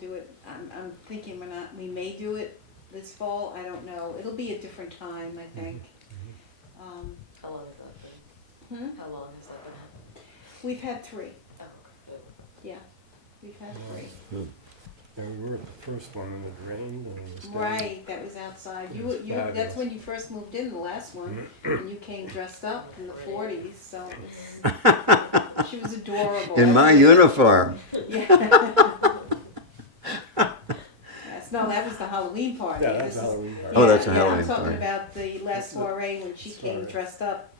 do it. I'm thinking we may do it this fall. I don't know. It'll be a different time, I think. How long has that been? How long has that been? We've had 3. Oh, good. Yeah, we've had 3. And we were at the first one and it rained and it was down. Right, that was outside. It was That's fabulous. when you first moved in, the last one, and you came dressed up in the 40s. So she was adorable. In my uniform. Yeah. Yes, no, that was the Halloween party. Yeah, that's This is- Halloween party. Oh, that's a yeah, Halloween I'm talking party. about the last soiree when she came Soiree. dressed up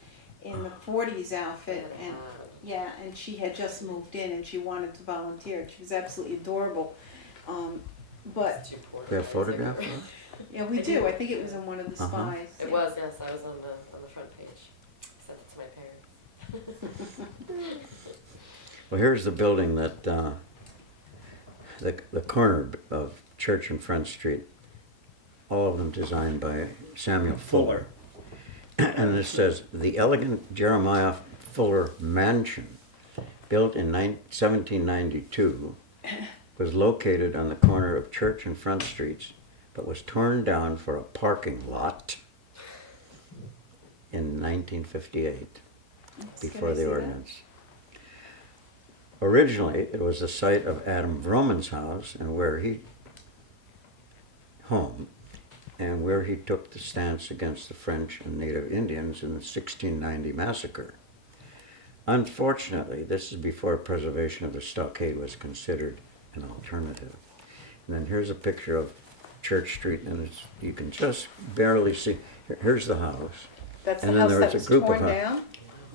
in the 40s outfit, and yeah, and she had just moved in and she wanted to volunteer. She was absolutely adorable. But You have a photograph of it? yeah, we do. I think it was in one of the Uh-huh. spies. It yeah. was, yes, I was on the front page. I sent it to my parents. Well, here's the building that, the corner of Church and Front Street, all of them designed by Samuel Fuller. And it says, the elegant Jeremiah Fuller Mansion, built in 1792, was located on the corner of Church and Front Streets, but was torn down for a parking lot in 1958, Oops, before can I the see that? ordinance. Originally, it was the site of Adam Vroman's house and where he took the stance against the French and Native Indians in the 1690 massacre. Unfortunately, this is before preservation of the stockade was considered an alternative. And then here's a picture of Church Street, and you can just barely see. Here's the house. That's And the then house there that was was a group of torn hou- down?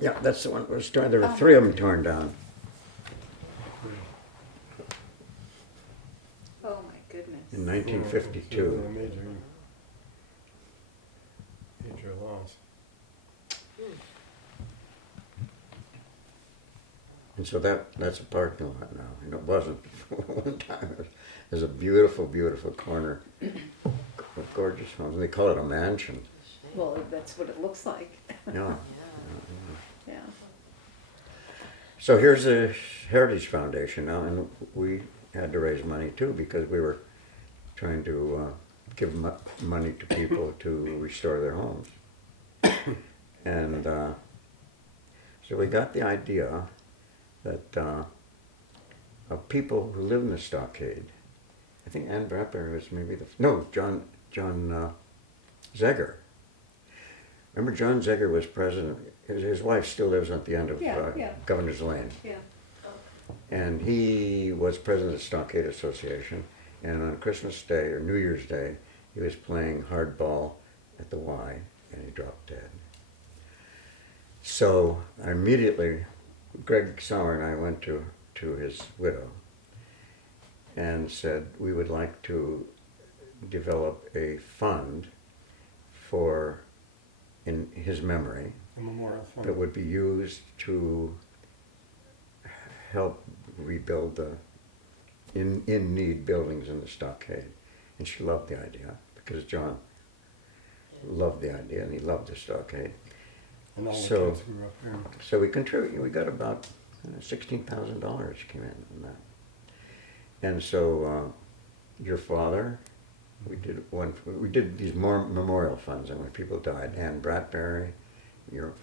Yeah, that's the one that was torn. There were Oh. 3 of them torn down. Oh my goodness. In Yeah, it was a 1952. major loss. And so that's a parking lot now, and it wasn't one time. It was a beautiful, beautiful corner with gorgeous homes. They call it a mansion. Well, that's what it looks like. Yeah. Yeah. So here's the Heritage Foundation now, and we had to raise money too because we were trying to give money to people to restore their homes. And so we got the idea that of people who live in the stockade. I think Ann Bradbury was maybe John Zegger. Remember John Zegger was president. His wife still lives at the end of Yeah. Governor's Lane. Yeah. And he was president of the Stockade Association. And on Christmas Day or New Year's Day, he was playing hardball at the Y, and he dropped dead. So I immediately, Greg Sauer and I went to his widow and said we would like to develop a fund for, in his memory, A memorial fund. that would be used to help rebuild the in-need buildings in the stockade. And she loved the idea because John loved the idea and he loved the stockade. And all the So- kids grew up here. So we contributed, we got about $16,000 came in from that. And so your father, we did these more memorial funds and when people died, Ann Bradbury, your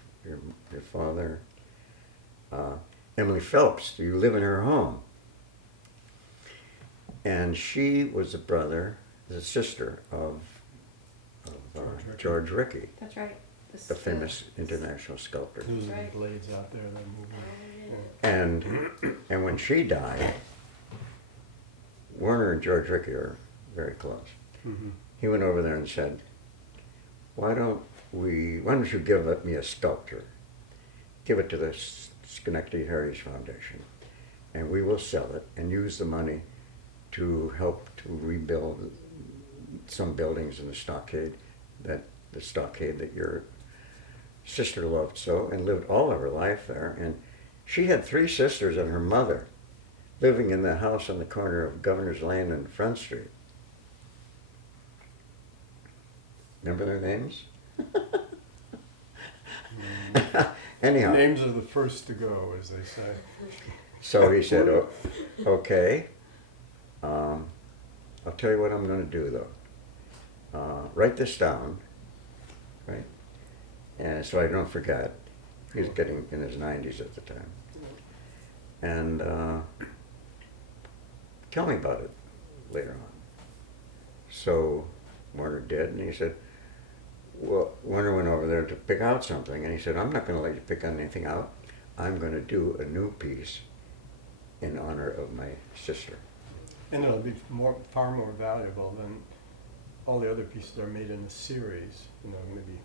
father, Emily Phelps, you live in her home. And she was the sister of George Rickey, That's right. the famous international sculptor. Those are Right. the blades out there that move. And when she died, Werner and George Rickey are very close. Mm-hmm. He went over there and said, why don't you give me a sculpture? Give it to the Schenectady Heritage Foundation, and we will sell it and use the money to help to rebuild some buildings in the stockade that your sister loved so and lived all of her life there. And she had 3 sisters and her mother living in the house on the corner of Governor's Lane and Front Street. Remember their names? Anyhow. Names are the first to go, as they say. So he said, okay, I'll tell you what I'm gonna do though. Write this down, right? And so I don't forget. He was getting in his 90s at the time. And tell me about it later on. So Werner did, and he said, well, Werner went over there to pick out something, and he said, I'm not going to let you pick anything out. I'm going to do a new piece in honor of my sister. And it'll be far more valuable than all the other pieces that are made in a series, maybe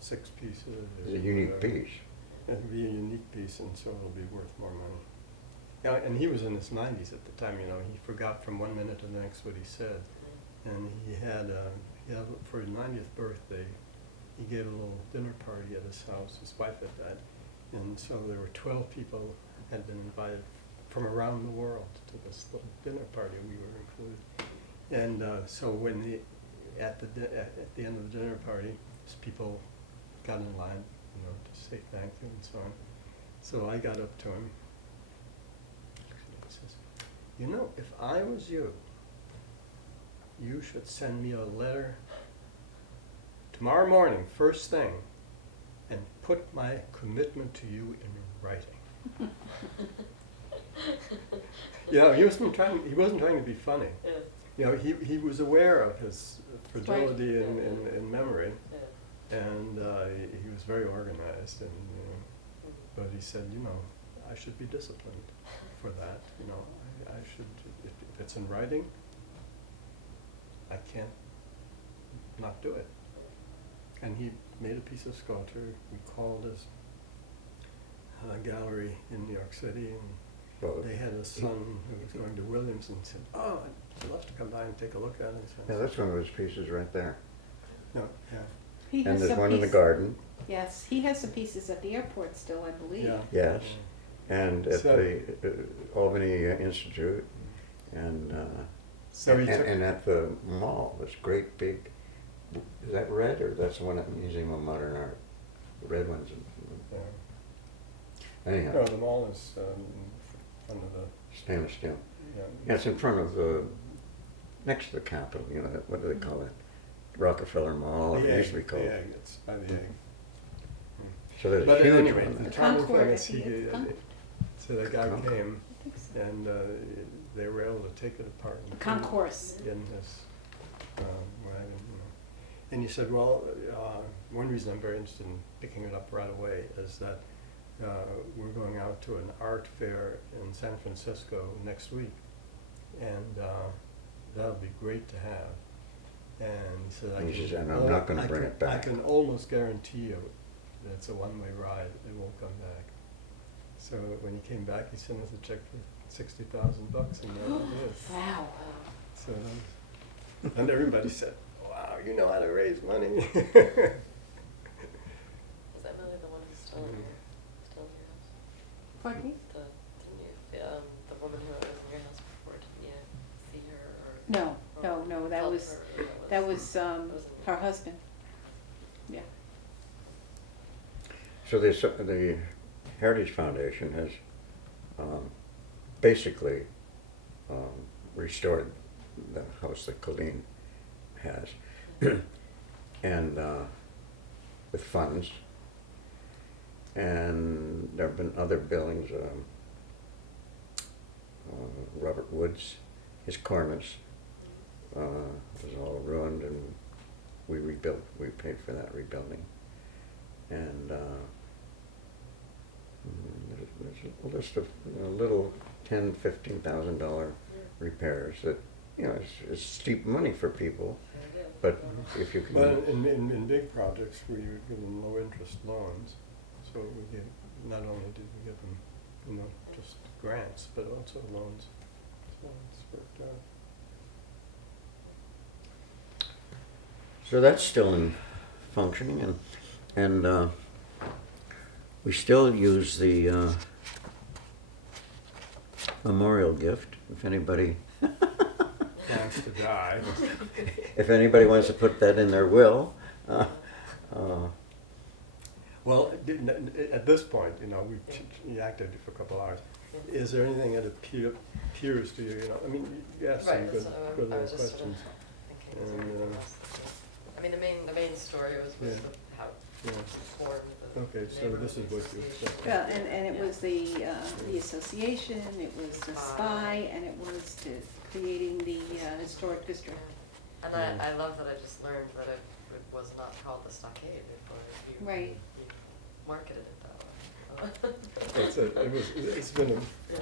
6 pieces. It's a unique whatever. piece. It'll be a unique piece, and so it'll be worth more money. Yeah, and he was in his 90s at the time, he forgot from one minute to the next what he said. And he had for his 90th birthday, he gave a little dinner party at his house. His wife had died. And so there were 12 people had been invited from around the world to this little dinner party. We were included. And so when at the end of the dinner party, people got in line, to say thank you and so on. So I got up to him. He says, if I was you, you should send me a letter tomorrow morning, first thing, and put my commitment to you in writing. He wasn't trying to be funny. He was aware of his fragility in memory, and he was very organized. And but he said, I should be disciplined for that. I should, if it's in writing, I can't not do it. And he made a piece of sculpture. We called his gallery in New York City, and they had a son who was going to Williams and said, "Oh, I'd love to come by and take a look at it." Yeah, that's one of his pieces right there. No, yeah. He And has there's some one in the piece- garden. Yes, he has some pieces at the airport still, I believe. Yeah. Yes. And at So- the Albany Institute, and So he took. and at the mall, this great big, is that red, or that's the one at the Museum of Modern Art? The red one's Yeah. anyhow, No, the mall is in front of the. stainless steel. Yeah. Yeah, it's in front of the, next to the Capitol, what do they call it? Rockefeller Mall, The it used egg, to be called. the egg, it's by the egg. So there's But a huge anyway, one the there. terrible Concord, thing I is think it's Concord. so the guy Concord. came I think so. and they were able to take it apart and put it Concourse. in his wagon. And he said, well, one reason I'm very interested in picking it up right away is that we're going out to an art fair in San Francisco next week, and that'll be great to have. And he said, He says, "And I'm not gonna bring it back." I can almost guarantee you that it's a one-way ride, it won't come back. So when he came back, he sent us a check for $60,000, and there it is. Wow. So, and everybody said, wow, you know how to raise money. Is that really the one who's still in your, still in your house? Pardon me? The woman who was in your house before, didn't you see her or? No, or no, that felt was, her, or that was wasn't her husband. Yeah. So the Heritage Foundation has basically restored the house that Colleen has, and with funds. And there have been other buildings. Robert Woods, his cornice was all ruined, and we rebuilt. We paid for that rebuilding, and there's a list of little $10,000-15,000 repairs that is steep money for people, but if you can. Well, in big projects, we would give them low-interest loans. So we give, not only did we give them, just grants, but also loans. So it's worked out. So that's still in functioning, and we still use the memorial gift. If anybody, Plans to die. if anybody wants to put that in their will. Well, at this point, we acted for a couple hours. is there anything that appears to you, you know, I mean, you asked some Right, good, so good I little was just sort of questions. thinking, is there And, anything else that I mean, the main story was Yeah. how Yeah, it formed the okay, so this is what you association. accept. Well, and it was the association, it was the SPY, and it was the creating the historic district. And Yeah. I love that I just learned that it was not called the Stockade before you Right. you marketed it that way. It's been Yeah.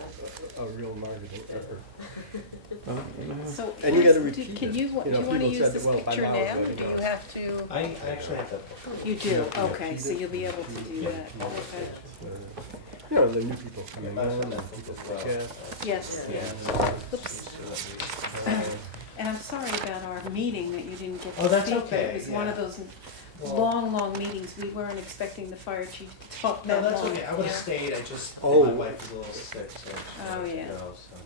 a real marketing effort. Well, you know, So, And you gotta do repeat can it. you, You know, do you wanna people use said this that, well, by picture now now, or everybody do you knows. have to? I actually have that. You do, Yeah, okay, so you'll be able to do that, Yeah. okay. You know, the new people coming in, and people forget. Yes, Yeah. yeah. Oops. And I'm sorry about our meeting that you didn't get to speak. Oh, that's but okay, It was one of yeah. those Well- long meetings. We weren't expecting the fire chief to talk No, that long. that's okay, I would've Yeah. stayed, I just, Oh. my wife was a little sick, so Oh, she yeah. had to go, so.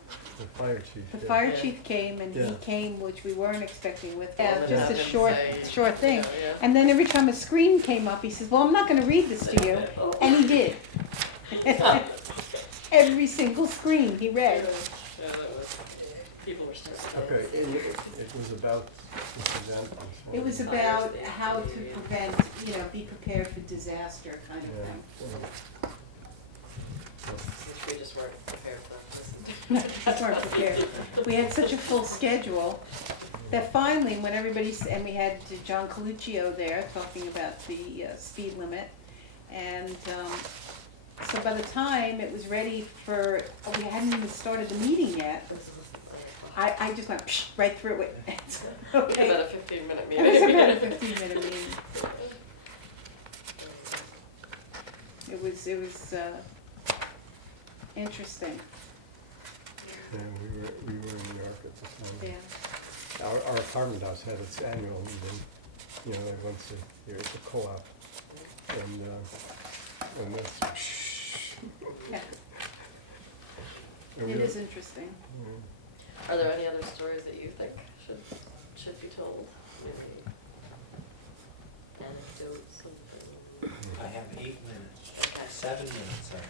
The fire chief. The yeah. fire Yeah. chief came and he Yeah. came, which we weren't expecting with, Well, just then a have him short, say, short thing. you know, yeah. And then every time a screen came up, he says, well, I'm not gonna read this to you, and he did. Every single screen he read. Yeah, that was, people were starting. Okay, and it was about this event. and so- It was about how to prevent, be prepared for disaster kind of Yeah. thing. Which we just weren't prepared for. Just weren't prepared. We had such a full schedule that finally, when and we had John Coluccio there talking about the speed limit. And so by the time it was ready we hadn't even started the meeting yet. I just went psh, right through it. It's It was okay. about a 15-minute It meeting. was about a 15-minute meeting. It was interesting, Yeah, we were in New York at the time. yeah. Our apartment house had its annual meeting, like once a year, it's a co-op. And that's, Yeah, and it we is were- interesting. yeah. Are there any other stories that you think should be told? Maybe anecdotes, something? I have 8 minutes, Okay. 7 minutes, sorry.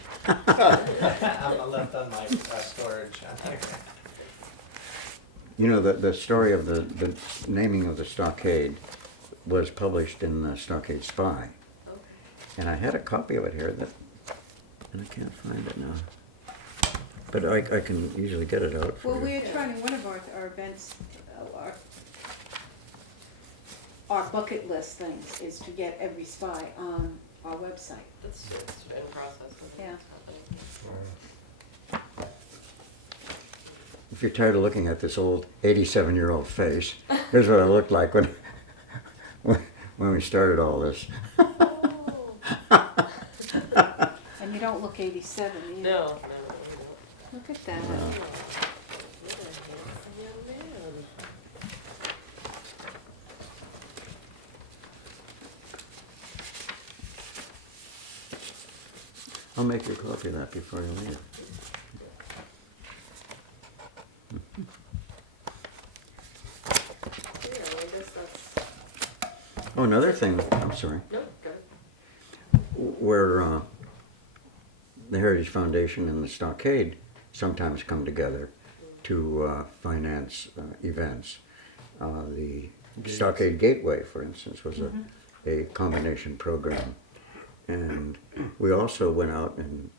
I'm left on my storage. You know, the story of the naming of the stockade was published in the Stockade Spy. Okay. And I had a copy of it here and I can't find it now. But I can usually get it out for Well, you. we're trying, one of our events, our bucket list things is to get every spy on our website. It's in process. Yeah. If you're tired of looking at this old 87-year-old face, here's what I looked like when we started all this. And you don't look 87 either. No. Look at that. Yeah. I'll make you a copy of that before you leave. Yeah, well, I guess that's, Oh, another thing, I'm sorry, no, good. where the Heritage Foundation and the Stockade sometimes come together to finance events. The Gates. Stockade Gateway, for instance, was a combination program. And we also went out and